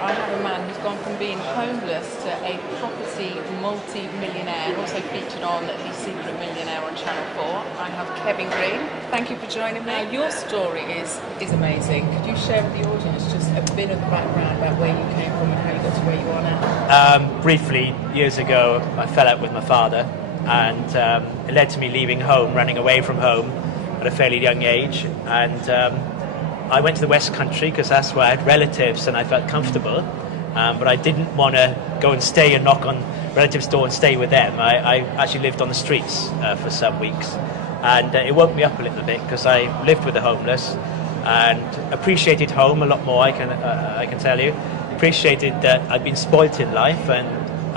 I have a man who's gone from being homeless to a property multi-millionaire, also featured on The Secret Millionaire on Channel 4. I have Kevin Green. Thank you for joining me. Your story is amazing. Could you share with the audience just a bit of background about where you came from and how you got to where you are now? Briefly, years ago, I fell out with my father, and it led to me leaving home, running away from home at a fairly young age, and I went to the West Country because that's where I had relatives and I felt comfortable, but I didn't want to go and stay and knock on relatives' door and stay with them. I actually lived on the streets for some weeks, and it woke me up a little bit because I lived with the homeless and appreciated home a lot more, I can tell you. Appreciated that I'd been spoilt in life and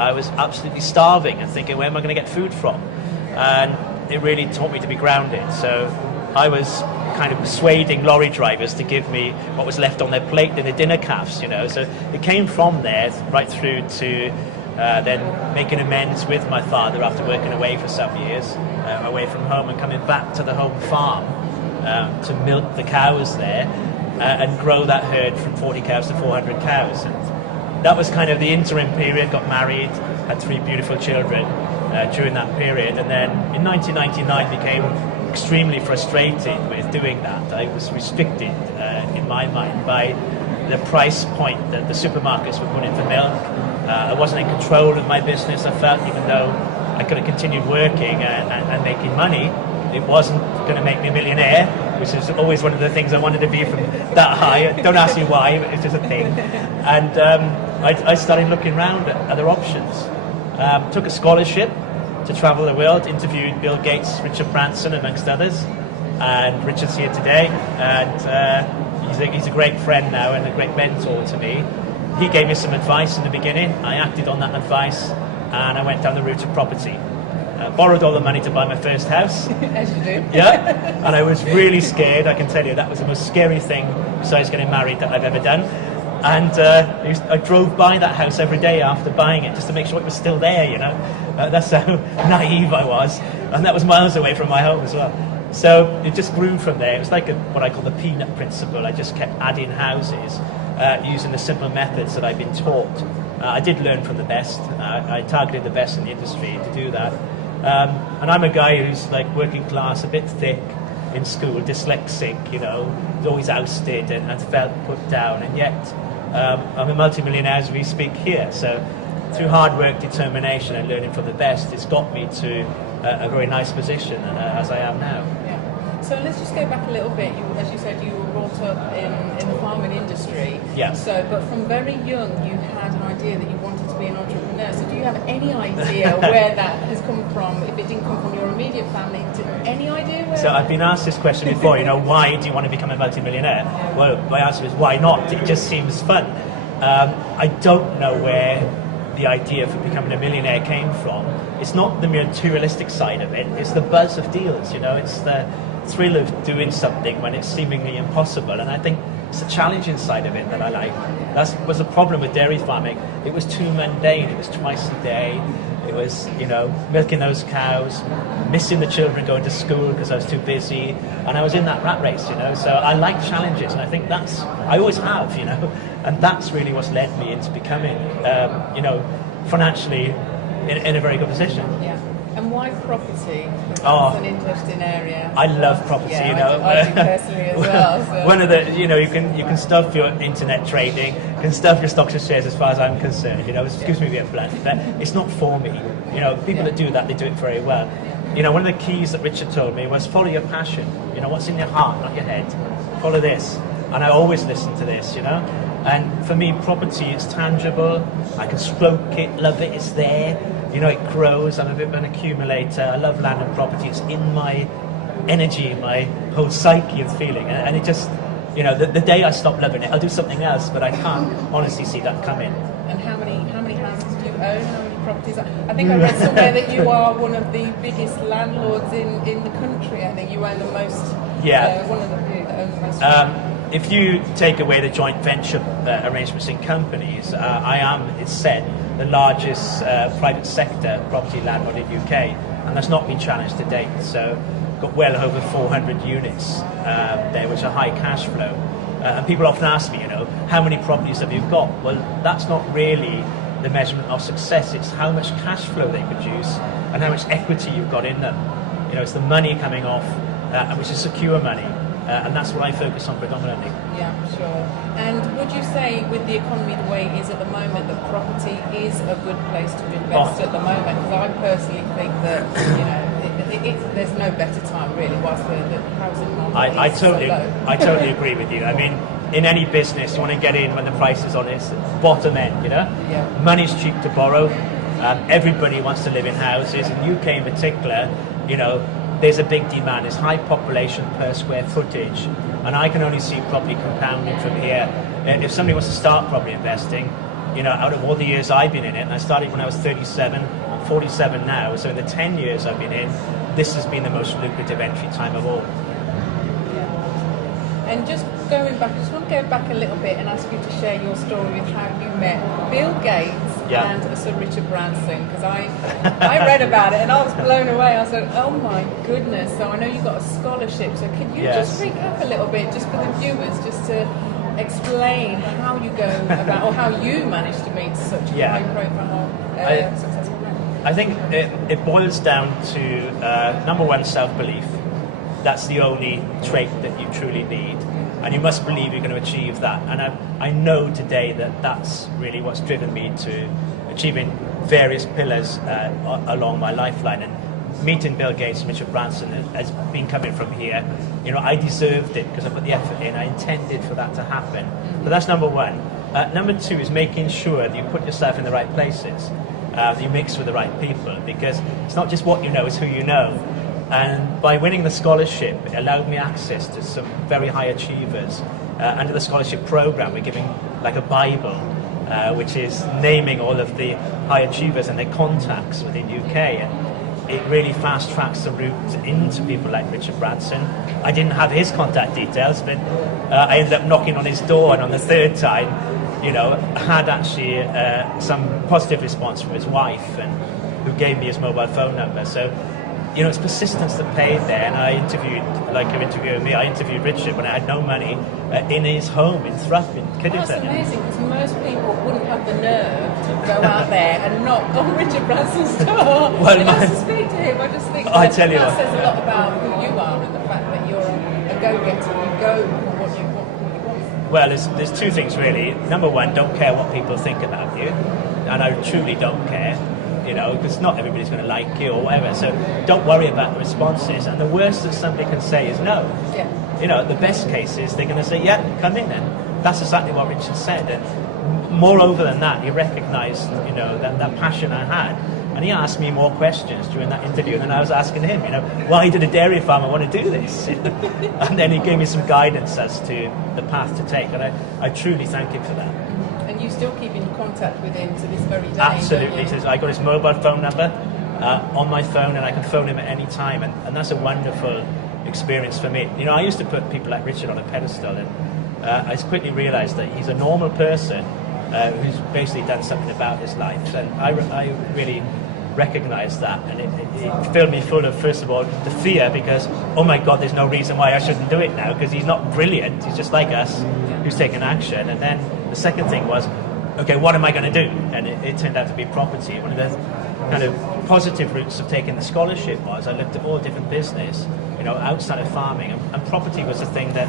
I was absolutely starving and thinking, where am I going to get food from? And it really taught me to be grounded. So I was kind of persuading lorry drivers to give me what was left on their plate in the dinner calves, you know. So it came from there right through to then making amends with my father after working away for some years, away from home, and coming back to the home farm to milk the cows there and grow that herd from 40 cows to 400 cows. And that was kind of the interim period. Got married, had 3 beautiful children during that period, and then in 1999 became extremely frustrated with doing that. I was restricted in my mind by the price point that the supermarkets were putting for milk. I wasn't in control of my business. I felt even though I could have continued working and making money, it wasn't going to make me a millionaire, which is always one of the things I wanted to be from that high. Don't ask me why, but it's just a thing. And I started looking around at other options. Took a scholarship to travel the world, interviewed Bill Gates, Richard Branson, amongst others, and Richard's here today, and he's a great friend now and a great mentor to me. He gave me some advice in the beginning. I acted on that advice, and I went down the route of property. Borrowed all the money to buy my first house. As you do. Yeah, and I was really scared. I can tell you that was the most scary thing besides getting married that I've ever done. And I drove by that house every day after buying it just to make sure it was still there, you know. That's how naive I was. And that was miles away from my home as well. So it just grew from there. It was like what I call the peanut principle. I just kept adding houses using the simple methods that I've been taught. I did learn from the best. I targeted the best in the industry to do that. And I'm a guy who's like working class, a bit thick in school, dyslexic, you know, was always ousted and felt put down. And yet I'm a multi-millionaire as we speak here. So through hard work, determination and learning from the best, it's got me to a very nice position as I am now. Yeah. So let's just go back a little bit. As you said, you were brought up in the farming industry. Yeah. So, but from very young, you had an idea that you wanted to be an entrepreneur. So do you have any idea where that has come from? If it didn't come from your immediate family, any idea where? So I've been asked this question before, you know, why do you want to become a multi-millionaire? Well, my answer is why not? It just seems fun. I don't know where the idea for becoming a millionaire came from. It's not the materialistic side of it, it's the buzz of deals, you know, it's the thrill of doing something when it's seemingly impossible. And I think it's the challenging side of it that I like. That was a problem with dairy farming. It was too mundane. It was twice a day. It was, you know, milking those cows, missing the children going to school because I was too busy, and I was in that rat race, you know. So I like challenges, and I think I always have, you know, and that's really what's led me into becoming, you know, financially in a very good position. Yeah. And why property? That's an interesting area. I love property, yeah, you know. I do personally as well. So. One of the, you know, you can stuff your internet trading, you can stuff your stocks and shares as far as I'm concerned, you know, excuse me being blunt, but it's not for me. You know, people that do that, they do it very well. You know, one of the keys that Richard told me was follow your passion. You know, what's in your heart, not your head. Follow this. And I always listen to this, you know. And for me, property is tangible. I can stroke it, love it, it's there. You know, it grows. I'm a bit of an accumulator. I love land and property. It's in my energy, my whole psyche and feeling. And it just, you know, the day I stop loving it, I'll do something else, but I can't honestly see that coming. And how many houses do you own? properties. I think I read somewhere that you are one of the biggest landlords in the country. I think you own the most. One of the few that own the most. If you take away the joint venture arrangements in companies, I am, it's said, the largest private sector property landlord in the UK, and that's not been challenged to date. So, got well over 400 units there, which are high cash flow. And people often ask me, how many properties have you got? Well, that's not really the measurement of success. It's how much cash flow they produce and how much equity you've got in them. It's the money coming off, which is secure money. And that's what I focus on predominantly. Yeah, sure. And would you say, with the economy the way it is at the moment, that property is a good place to invest at the moment? Because I personally think that, there's no better time really whilst the housing market is so low. I totally agree with you. I mean, in any business, you want to get in when the price is on its bottom end, Yeah. Money's cheap to borrow. Everybody wants to live in houses. In the UK in particular, there's a big demand. There's high population per square footage, and I can only see property compounding from here. If somebody wants to start property investing, out of all the years I've been in it, and I started when I was 37, I'm 47 now, so in the 10 years I've been in, this has been the most lucrative entry time of all. And just going back, I just want to go back a little bit and ask you to share your story with how you met Bill Gates and Sir Richard Branson, because I read about it and I was blown away. I was like, oh my goodness. So I know you got a scholarship, so could you just recap a little bit, just for the viewers, just to explain how you go about, or how you managed to meet such a high-profile, successful man? I think it boils down to, number one, self-belief. That's the only trait that you truly need, and you must believe you're going to achieve that. And I know today that that's really what's driven me to achieving various pillars along my lifeline. And meeting Bill Gates and Richard Branson has been coming from here. I deserved it because I put the effort in. I intended for that to happen. But that's number one. Number two is making sure that you put yourself in the right places. You mix with the right people, because it's not just what you know, it's who you know. And by winning the scholarship, it allowed me access to some very high achievers. Under the scholarship program, we're giving like a Bible, which is naming all of the high achievers and their contacts within UK. And it really fast tracks the route into people like Richard Branson. I didn't have his contact details, but I ended up knocking on his door, and on the third time, had actually some positive response from his wife, and who gave me his mobile phone number. So, it's persistence that paid there. And I interviewed Richard when I had no money in his home in Thrupp in Kidderton. That's amazing, because most people wouldn't have the nerve to go out there and knock on Richard Branson's door and ask to speak to him. I just think that says a lot about who you are, and the fact that you're a go-getter. You go for what you want. Well, there's two things really. Number one, don't care what people think about you, and I truly don't care. Because not everybody's going to like you or whatever. So don't worry about the responses. And the worst that somebody can say is no. Yeah. The best case is they're going to say, yeah, come in then. That's exactly what Richard said. And moreover than that, he recognised, that passion I had. And he asked me more questions during that interview than I was asking him. Why did a dairy farmer want to do this? And then he gave me some guidance as to the path to take. And I truly thank him for that. And you still keep in contact with him to this very day? Absolutely. I got his mobile phone number on my phone, and I can phone him at any time, and that's a wonderful experience for me. I used to put people like Richard on a pedestal, and I quickly realised that he's a normal person who's basically done something about his life, and I really recognised that, and it filled me full of, first of all, the fear, because, oh my God, there's no reason why I shouldn't do it now, because he's not brilliant, he's just like us, who's taken action. And then the second thing was, okay, what am I going to do? And it turned out to be property. One of the kind of positive routes of taking the scholarship was I looked at all different business, outside of farming, and property was the thing that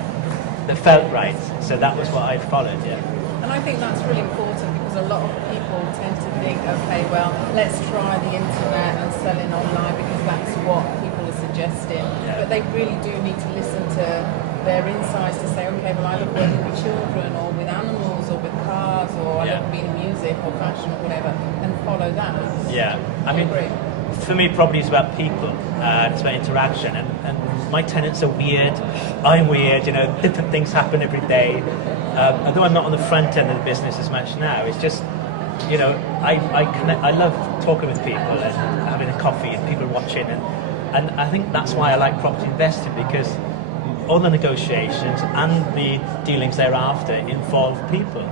felt right. So that was what I followed, And I think that's really important, because a lot of people tend to think, okay, well, let's try the internet and selling online because that's what people are suggesting. But they really do need to listen to their insights to say, okay, well, I love working with children or with animals or with cars, or I love being in music or fashion or whatever, and follow that. Yeah, I mean, for me, property is about people. It's about interaction, and my tenants are weird. I'm weird. Different things happen every day. Although I'm not on the front end of the business as much now, it's just, you know, I love talking with people and having a coffee and people watching, and I think that's why I like property investing, because all the negotiations and the dealings thereafter involve people,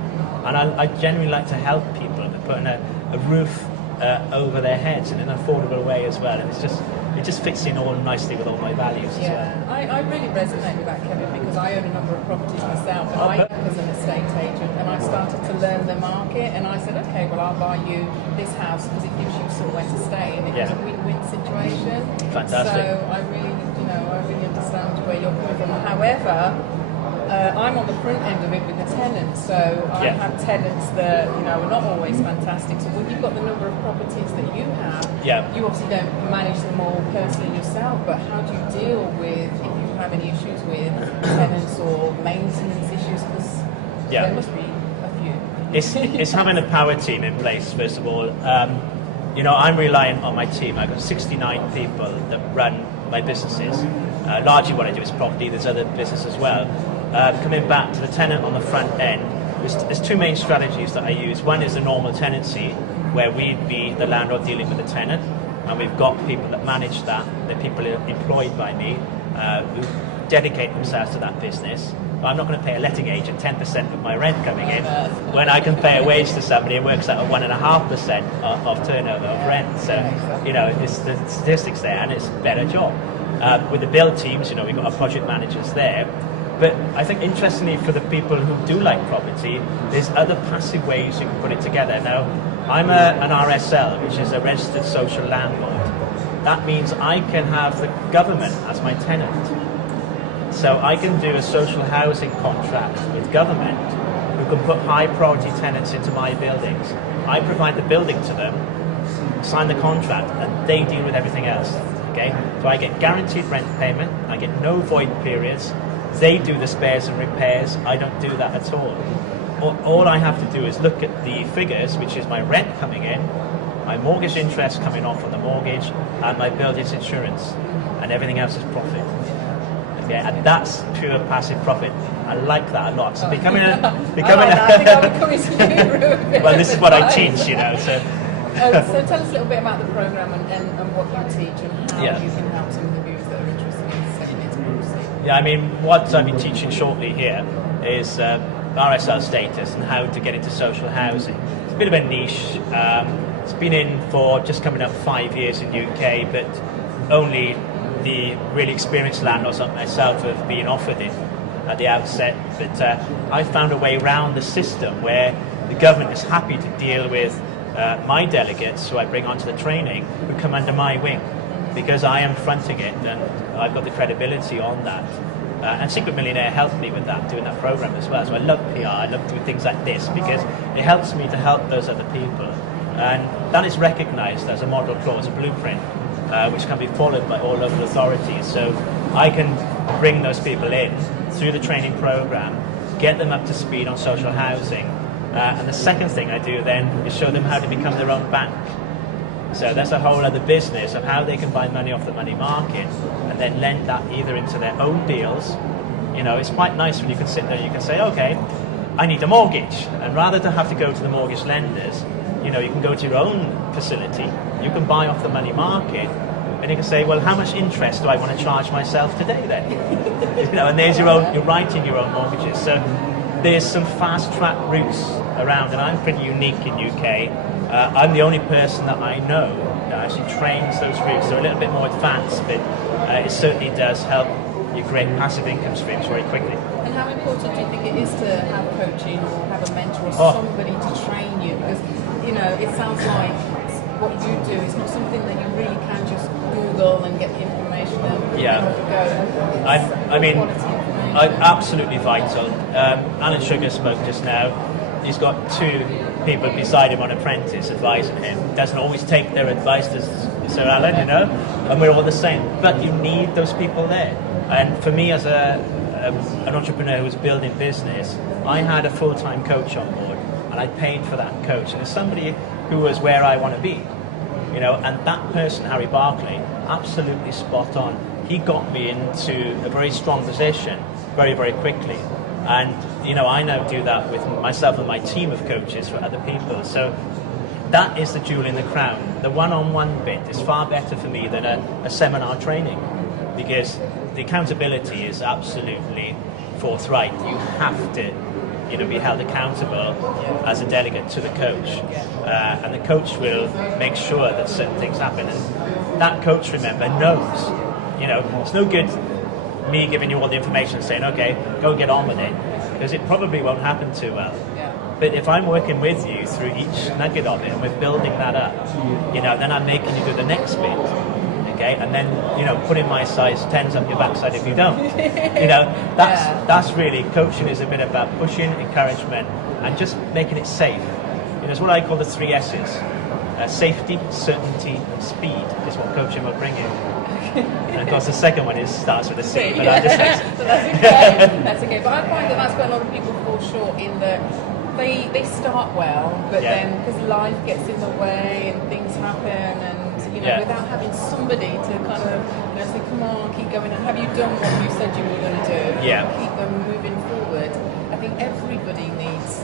and I genuinely like to help people and putting a roof over their heads in an affordable way as well, and it just fits in all nicely with all my values as well. I really resonate with that, Kevin, because I own a number of properties myself, and I work as an estate agent, and I started to learn the market, and I said, okay, well, I'll buy you this house because it gives you somewhere to stay, and it was a win-win situation. Fantastic. So I really understand where you're coming from. However, I'm on the front end of it with the tenants, so I have tenants that are not always fantastic. So when you've got the number of properties that you have, you obviously don't manage them all personally yourself. But how do you deal with if you have any issues with tenants or maintenance issues? Because there must be a few. It's having a power team in place first of all. I'm reliant on my team. I've got 69 people that run my businesses. Largely what I do is property. There's other business as well. Coming back to the tenant on the front end, there's two main strategies that I use. One is the normal tenancy, where we'd be the landlord dealing with the tenant, and we've got people that manage that. They're people employed by me who dedicate themselves to that business. But I'm not going to pay a letting agent 10% of my rent coming in when I can pay a wage to somebody and works out at 1.5% of turnover of rent. So, it's the statistics there, and it's a better job. With the build teams, we've got our project managers there. But I think interestingly for the people who do like property, there's other passive ways you can put it together. Now, I'm an RSL, which is a registered social landlord. That means I can have the government as my tenant. So I can do a social housing contract with government who can put high priority tenants into my buildings. I provide the building to them, sign the contract, and they deal with everything else. Okay? So I get guaranteed rent payment, I get no void periods. They do the spares and repairs. I don't do that at all. All I have to do is look at the figures, which is my rent coming in, my mortgage interest coming off on the mortgage, and my building's insurance, and everything else is profit. Okay, and that's pure passive profit. I like that a lot. So becoming a well, this is what I teach, So tell us a little bit about the program and what you teach and how you can help some of the viewers that are interested in stepping into property. Yeah, I mean, what I'll be teaching shortly here is RSL status and how to get into social housing. It's a bit of a niche. It's been in for just coming up 5 years in UK, but only the really experienced landlords like myself have been offered it at the outset. But I found a way around the system where the government is happy to deal with my delegates who I bring onto the training who come under my wing, because I am fronting it and I've got the credibility on that. And Secret Millionaire helped me with that, doing that program as well. So I love PR, I love doing things like this because it helps me to help those other people. And that is recognised as a model clause, a blueprint, which can be followed by all local authorities. So I can bring those people in through the training program, get them up to speed on social housing. And the second thing I do then is show them how to become their own bank. So that's a whole other business of how they can buy money off the money market and then lend that either into their own deals. It's quite nice when you can sit there and you can say, okay, I need a mortgage. And rather than have to go to the mortgage lenders, you can go to your own facility, you can buy off the money market, and you can say, well, how much interest do I want to charge myself today then? And there's you're writing your own mortgages. So there's some fast track routes around, and I'm pretty unique in UK. I'm the only person that I know that actually trains those routes. They're a little bit more advanced, but it certainly does help you create passive income streams very quickly. And how important do you think it is to have coaching or have a mentor or somebody to train you? Because, it sounds like what you do is not something that you really can just Google and get the information and go. I mean, absolutely vital. Alan Sugar spoke just now. He's got 2 people beside him on Apprentice advising him. Doesn't always take their advice to Sir Alan, and we're all the same. But you need those people there. And for me, as an entrepreneur who was building business, I had a full-time coach on board, and I paid for that coach. And it's somebody who was where I want to be, and that person, Harry Barclay, absolutely spot on. He got me into a very strong position very, very quickly. And, I now do that with myself and my team of coaches for other people. So that is the jewel in the crown. The one-on-one bit is far better for me than a seminar training, because the accountability is absolutely forthright. You have to, be held accountable as a delegate to the coach, and the coach will make sure that certain things happen. And that coach, remember, knows. It's no good me giving you all the information and saying, okay, go get on with it, because it probably won't happen too well. But if I'm working with you through each nugget of it, and we're building that up, then I'm making you do the next bit, okay? And then, putting my size 10s up your backside if you don't. That's really, coaching is a bit about pushing, encouragement, and just making it safe. It's what I call the 3 S's. Safety, certainty, and speed is what coaching will bring you. And of course the second one starts with a C, but I just so that's okay. That's okay. But I find that's where a lot of people fall short in that they start well, but then because life gets in the way and things happen, and without having somebody to kind of say, come on, keep going, and have you done what you said you were going to do? Keep them moving forward. I think everybody needs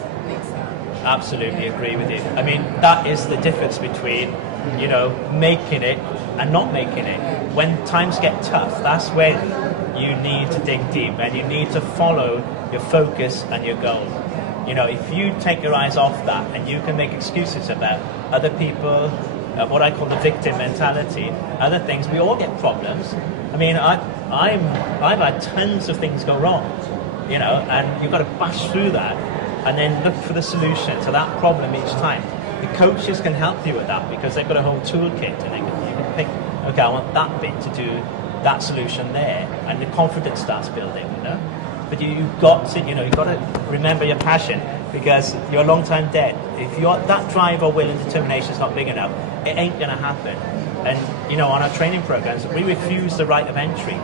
that. Absolutely agree with you. I mean, that is the difference between making it and not making it. When times get tough, that's when you need to dig deep and you need to follow your focus and your goal. If you take your eyes off that and you can make excuses about other people, what I call the victim mentality, other things, we all get problems. I mean, I've had tons of things go wrong, and you've got to bash through that and then look for the solution to that problem each time. The coaches can help you with that because they've got a whole toolkit, and you can pick, okay, I want that bit to do that solution there, and the confidence starts building, But you've got to remember your passion, because you're a long time dead. If that drive or will and determination is not big enough, it ain't going to happen. And on our training programs, we refuse the right of entry,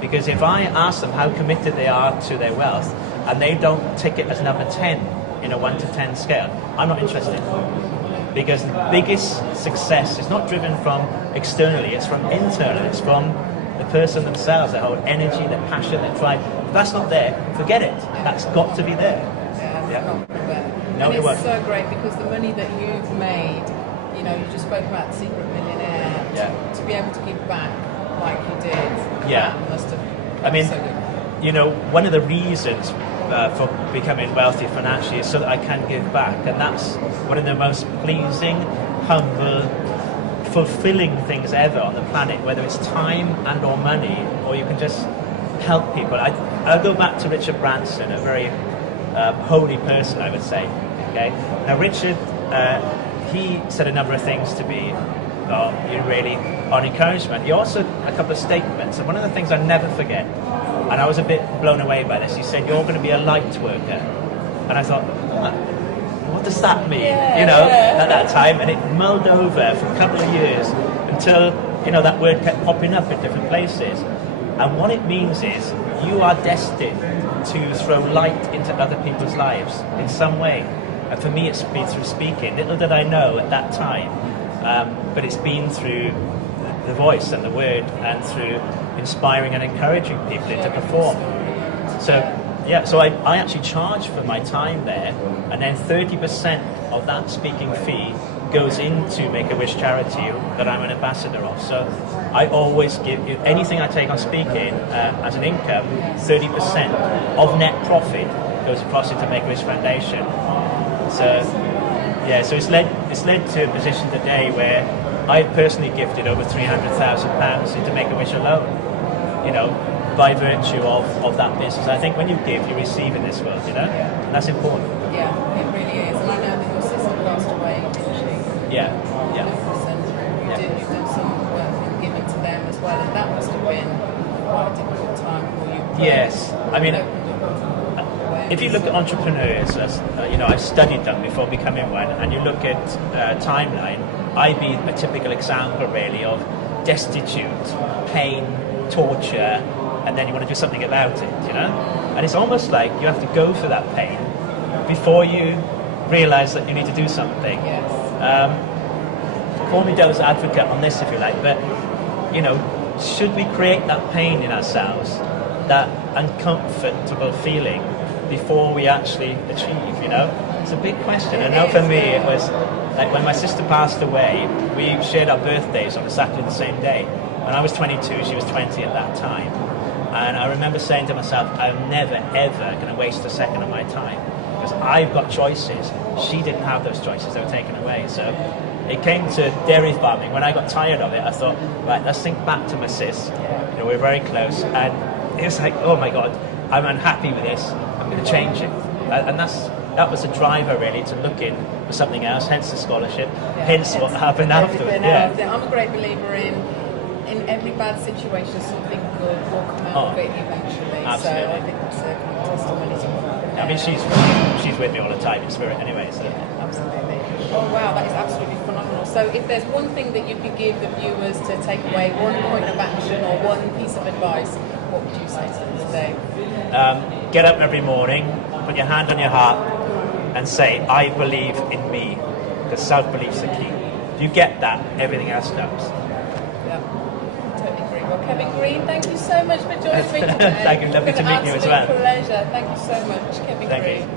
because if I ask them how committed they are to their wealth and they don't tick it as number 10 in a 1 to 10 scale, I'm not interested. Because the biggest success is not driven from externally, it's from internally, it's from the person themselves, their whole energy, their passion, their drive. If that's not there, forget it. That's got to be there. And it's so great because the money that you've made, you just spoke about Secret Millionaire, to be able to give back like you did, that must have so good. One of the reasons for becoming wealthy financially is so that I can give back, and that's one of the most pleasing, humble, fulfilling things ever on the planet, whether it's time and or money, or you can just help people. I'll go back to Richard Branson, a very holy person, I would say. Okay, now Richard, he said a number of things to me, really on encouragement. He also a couple of statements, and one of the things I never forget, and I was a bit blown away by this. He said, "You're going to be a light worker," and I thought, what does that mean? At that time, and it mulled over for a couple of years until that word kept popping up in different places. And what it means is you are destined to throw light into other people's lives in some way. And for me, it's been through speaking. Little did I know at that time, but it's been through the voice and the word, and through inspiring and encouraging people to perform. So I actually charge for my time there, and then 30% of that speaking fee goes into Make-A-Wish charity that I'm an ambassador of. So I always give anything I take on speaking as an income, 30% of net profit goes across into Make-A-Wish Foundation. So it's led to a position today where I personally gifted over £300,000 into Make-A-Wish alone, by virtue of that business. I think when you give, you receive in this world, and that's important. Yeah, it really is. And I know that your sister passed away, didn't she? Yeah. You've done some work in giving to them as well, and that must have been quite a difficult time for you. Yes, I mean, if you look at entrepreneurs, I've studied them before becoming one, and you look at Timeline, I'd be a typical example, really, of destitute, pain, torture, and then you want to do something about it, And it's almost like you have to go through that pain before you realise that you need to do something. Call me devil's advocate on this if you like, but, should we create that pain in ourselves, that uncomfortable feeling, before we actually achieve, It's a big question. I know for me it was Like when my sister passed away, we shared our birthdays on exactly the same day. When I was 22, she was 20 at that time. And I remember saying to myself, I'm never, ever going to waste a second of my time. Because I've got choices. She didn't have those choices, they were taken away. So it came to dairy farming. When I got tired of it, I thought, right, let's think back to my sis. You know, we're very close. And it was like, oh my God, I'm unhappy with this. I'm going to change it. And that was a driver really to look in for something else, hence the scholarship, hence what happened afterwards. I'm a great believer in every bad situation, something good will come out of it eventually. Absolutely. So I think that's a kind of testimony to what happened there. I mean, she's with me all the time in spirit anyway. So. Yeah, absolutely. Oh wow, that is absolutely phenomenal. So if there's one thing that you could give the viewers to take away, one point of action or one piece of advice, what would you say to them today? Get up every morning, put your hand on your heart and say, I believe in me, because self-belief's the key. If you get that, everything else comes. Yeah, totally agree. Well, Kevin Green, thank you so much for joining me today. Thank you, lovely to meet you as well. It's been an absolute pleasure. Thank you so much, Kevin Green. Thank you.